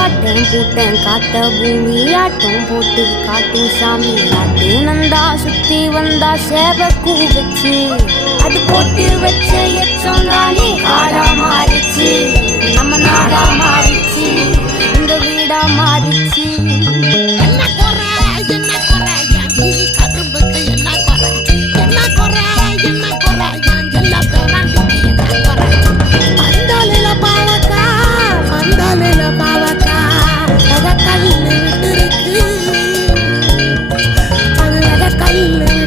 ஆட்டம் கூட்டம் காத்த பூமி ஆட்டம் போட்டு காட்டும் சாமி காட்டு நந்தா சுத்தி வந்தா சேவ கூ வச்சு அது போட்டு வச்ச எச்சம் தானே காடா மாறிச்சு நம்ம நாடா மாறிச்சு இந்த வீடா மாறிச்சு. கல்லு